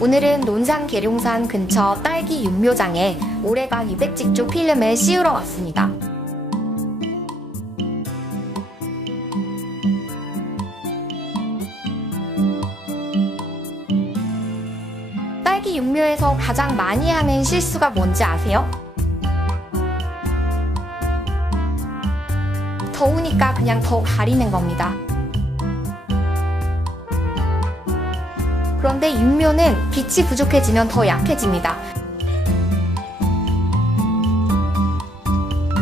오늘은 논산 계룡산 근처 딸기 육묘장에 올해가 200직조 필름을 씌우러 왔습니다. 딸기 육묘에서 가장 많이 하는 실수가 뭔지 아세요? 더우니까 그냥 더 가리는 겁니다. 그런데 육묘는 빛이 부족해지면 더 약해집니다.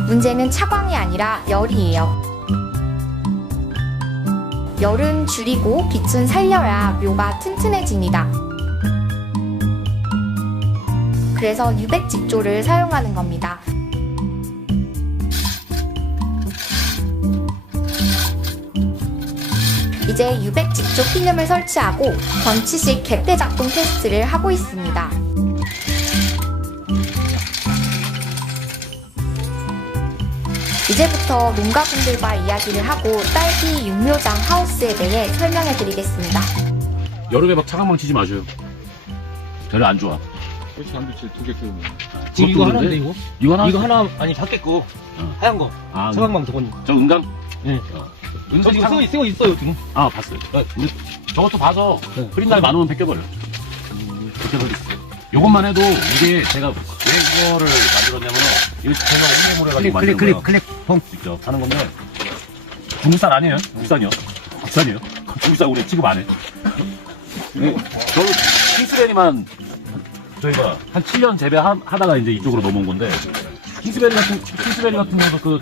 문제는 차광이 아니라 열이에요. 열은 줄이고 빛은 살려야 묘가 튼튼해집니다. 그래서 600직조를 사용하는 겁니다. 이제 600직조 필름을 설치하고 건치식 객대 작동 테스트를 하고 있습니다. 이제부터 농가분들과 이야기를 하고 딸기 육묘장 하우스에 대해 설명해 드리겠습니다. 여름에 막 차가망 치지 마셔요. 별로 안 좋아. 그렇지 안 좋지. 2개 키우면. 지금 이거 하나인데 이거? 이거 하나? 이거 하나 아니 밖에 거 하얀 거 아, 서강망 저건. 저 은강? 예. 저 지금 쓰고 있어요 지금. 아, 봤어요. 근데 저것도 봐서 네. 흐린 날 많으면 벗겨버려. 벗겨버려. 요것만 해도 이게 제가 왜 이거를 만들었냐면은 이거 제가 홈메모를 해가지고 만든 거예요. 클릭 펑. 직접 하는 건데 중국산 아니에요? 국산이요. 국산이요. 중국산 우리 취급 안 해. 저는 킹스베리만 저희가 한 7년 재배하다가 이제 이쪽으로 넘어온 건데 킹스베리 같은 경우도 그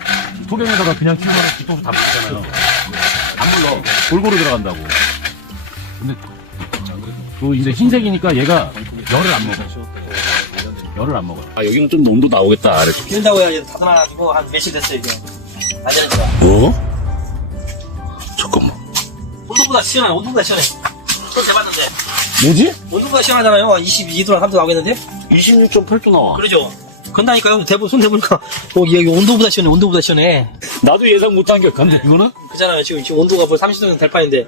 소경에다가 그냥 키우면 뒤통수 다 물잖아요. 안 물러. 골고루 들어간다고. 근데 그 이제 흰색이니까 얘가 열을 안 먹어. 열을 안 먹어. 아, 여기는 좀 온도 나오겠다. 아래. 키운다고 해야지 닫아놔가지고 한 며칠 됐어요 이게. 안 되는 거야. 어? 잠깐만. 온도보다 시원해. 온도보다 시원해. 손 대봤는데. 뭐지? 온도보다 시원하잖아요. 22도랑 3도 나오겠는데? 26.8도 나와. 그러죠. 건다니까요. 대본 손 대보니까 여기 온도보다 시원해. 온도보다 시원해. 나도 예상 못한 게 근데 이거는? 그잖아요. 지금 온도가 벌써 30도면 될 판인데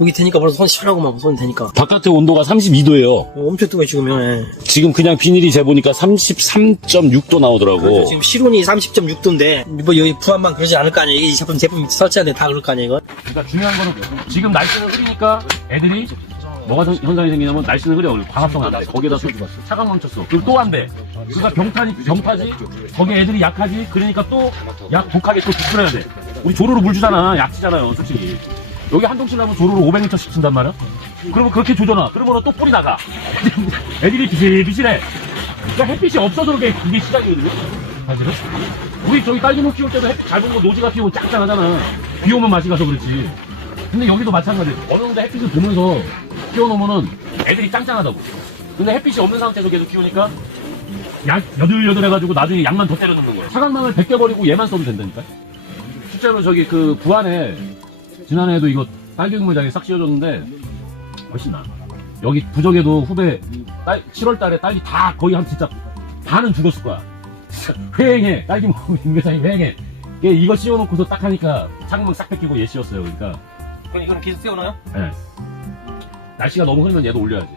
여기 되니까 벌써 손 시원하고만 손 되니까. 바깥의 온도가 32도예요. 엄청 뜨거워 지금요. 예. 지금 그냥 비닐이 재보니까 33.6도 나오더라고. 그렇죠. 지금 실온이 30.6도인데 뭐 여기 부안만 그러지 않을 거 아니에요. 이게 제품 설치하는데 다 그럴 거 아니에요. 이거. 그러니까 중요한 거는 지금 날씨는 흐리니까 애들이 뭐가 현상이 생기냐면 날씨는 흐려. 광합성 안 돼. 거기에다 차가 멈췄어. 그리고 또 안 돼. 그러니까 병타지. 거기 애들이 약하지. 그러니까 또 약 독하게 또 끓여야 돼. 우리 조로로 물 주잖아. 약치잖아요. 솔직히. 여기 한 동씩 나면 조로로 500리터씩 준단 말이야. 그러면 그렇게 조져놔. 그러면 또 뿔이 나가. 애들이 비실비실해. 그러니까 햇빛이 없어서 그게 시작이거든요. 사실은. 우리 저기 딸기물 키울 때도 햇빛 잘 보는 거 노지가 피우고 짱짱하잖아. 비 오면 맛이 가서 그렇지. 근데 여기도 마찬가지예요. 어느 정도 햇빛을 보면서 키워놓으면은 애들이 짱짱하다고. 근데 햇빛이 없는 상태에서 계속 키우니까 약 여들여들해가지고 나중에 약만 더 때려 넣는 거예요. 차광망을 벗겨버리고 얘만 써도 된다니까. 실제로 저기 그 부안에 지난해에도 이거 딸기 육묘장에 싹 씌워줬는데 훨씬 나아. 여기 부적에도 후배 7월 달에 딸기 다 거의 한 진짜 반은 죽었을 거야. 회행해. 딸기 육묘장이 회행해. 얘 이거 씌워놓고서 딱 하니까 창문 싹 뺏기고 얘 씌웠어요. 그러니까. 그럼 이거는 계속 띄워놔요? 네. 날씨가 너무 흐리면 얘도 올려야지.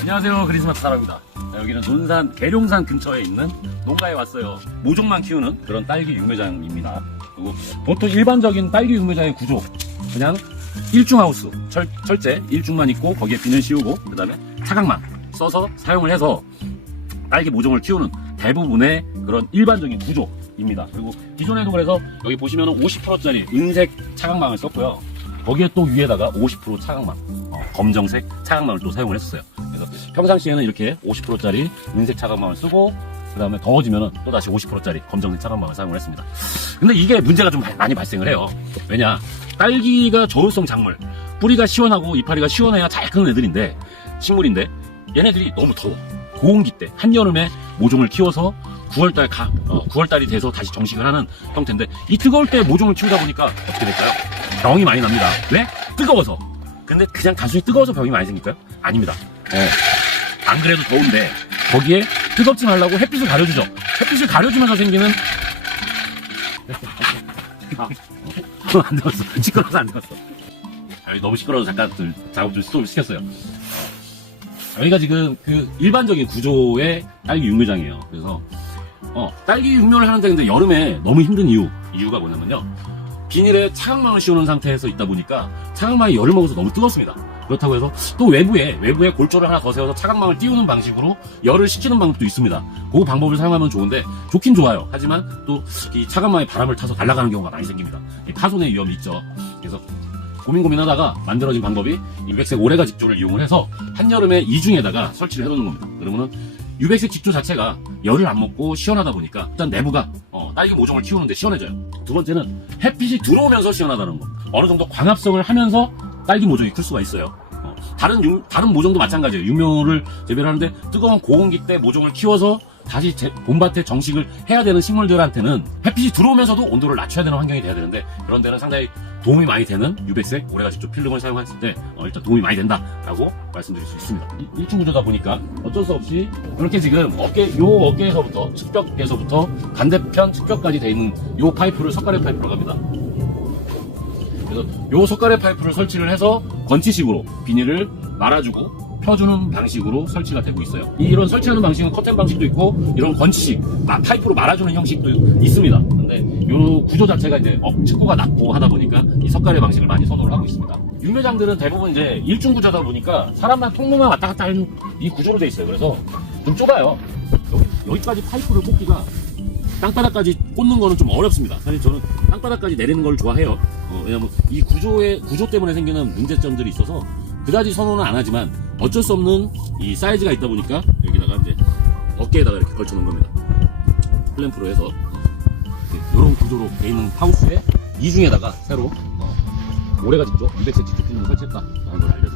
안녕하세요. 크리스마스 사람입니다. 여기는 논산 계룡산 근처에 있는 농가에 왔어요. 모종만 키우는 그런 딸기 육묘장입니다. 그리고 보통 일반적인 딸기 육묘장의 구조 그냥 일중하우스 철제 일중만 있고 거기에 비늘 씌우고 그 다음에 차광망 써서 사용을 해서 딸기 모종을 키우는 대부분의 그런 일반적인 구조입니다. 그리고 기존에도 그래서 여기 보시면 50%짜리 은색 차광망을 썼고요. 거기에 또 위에다가 50% 차광망 검정색 차광망을 또 사용을 했었어요. 그래서 평상시에는 이렇게 50%짜리 은색 차광망을 쓰고 그 다음에 더워지면은 또 다시 50%짜리 검정색 차광망을 사용을 했습니다. 근데 이게 문제가 좀 많이 발생을 해요. 왜냐, 딸기가 저울성 작물, 뿌리가 시원하고 이파리가 시원해야 잘 크는 애들인데 식물인데 얘네들이 너무 더워. 고온기 때 한여름에 모종을 키워서 9월달이 돼서 다시 정식을 하는 형태인데 이 뜨거울 때 모종을 키우다 보니까 어떻게 될까요? 병이 많이 납니다. 왜? 뜨거워서. 근데 그냥 단순히 뜨거워서 병이 많이 생길까요? 아닙니다. 안 그래도 더운데 거기에 뜨겁지 말라고 햇빛을 가려주죠. 햇빛을 가려주면서 생기는 안 되었어. 시끄러워서 안 되었어. 여기 너무 시끄러워서 잠깐 작업 좀 스톱을 시켰어요. 여기가 지금 그 일반적인 구조의 딸기 육묘장이에요. 그래서 딸기 육묘를 하는데 근데 여름에 너무 힘든 이유가 뭐냐면요. 비닐에 차광망을 씌우는 상태에서 있다 보니까 차광망이 열을 먹어서 너무 뜨겁습니다. 그렇다고 해서 또 외부에 골조를 하나 더 세워서 차광망을 띄우는 방식으로 열을 식히는 방법도 있습니다. 그 방법을 사용하면 좋은데 좋긴 좋아요. 하지만 또 이 차광망에 바람을 타서 날아가는 경우가 많이 생깁니다. 파손의 위험이 있죠. 그래서 고민하다가 만들어진 방법이 유백색 오레가 직조를 이용을 해서 한여름에 이중에다가 설치를 해놓는 겁니다. 그러면은 유백색 직조 자체가 열을 안 먹고 시원하다 보니까 일단 내부가 딸기 모종을 키우는데 시원해져요. 두 번째는 햇빛이 들어오면서 시원하다는 거. 어느 정도 광합성을 하면서 딸기 모종이 클 수가 있어요. 다른 모종도 마찬가지예요. 육묘를 재배를 하는데 뜨거운 고온기 때 모종을 키워서 다시 봄밭에 정식을 해야 되는 식물들한테는 햇빛이 들어오면서도 온도를 낮춰야 되는 환경이 돼야 되는데 그런 데는 상당히 도움이 많이 되는 유백색 오레가 직조 필름을 사용했을 때 일단 도움이 많이 된다라고 말씀드릴 수 있습니다. 일중 구조다 보니까 어쩔 수 없이 이렇게 지금 어깨에서부터 측벽에서부터 반대편 측벽까지 돼 있는 요 파이프를 석가래 파이프라고 합니다. 그래서 요 석가래 파이프를 설치를 해서 건치식으로 비닐을 말아주고 펴주는 방식으로 설치가 되고 있어요. 이런 설치하는 방식은 커튼 방식도 있고 이런 건치식 파이프로 말아주는 형식도 있습니다. 근데 요 구조 자체가 이제 측고가 낮고 하다 보니까 이 석가래 방식을 많이 선호를 하고 있습니다. 육묘장들은 대부분 이제 일중 구조다 보니까 사람만 통로만 왔다 갔다 하는 이 구조로 돼 있어요. 그래서 좀 좁아요. 여기까지 파이프를 꽂기가 땅바닥까지 꽂는 거는 좀 어렵습니다. 사실 저는 땅바닥까지 내리는 걸 좋아해요. 왜냐면 이 구조 때문에 생기는 문제점들이 있어서 그다지 선호는 안 하지만 어쩔 수 없는 이 사이즈가 있다 보니까 여기다가 이제 어깨에다가 이렇게 걸쳐 놓은 겁니다. 클램프로 해서 이런 구조로 돼 있는 하우스에 이중에다가 새로 오레가 직접 200cm 필름을 설치했다는 걸 알려드립니다.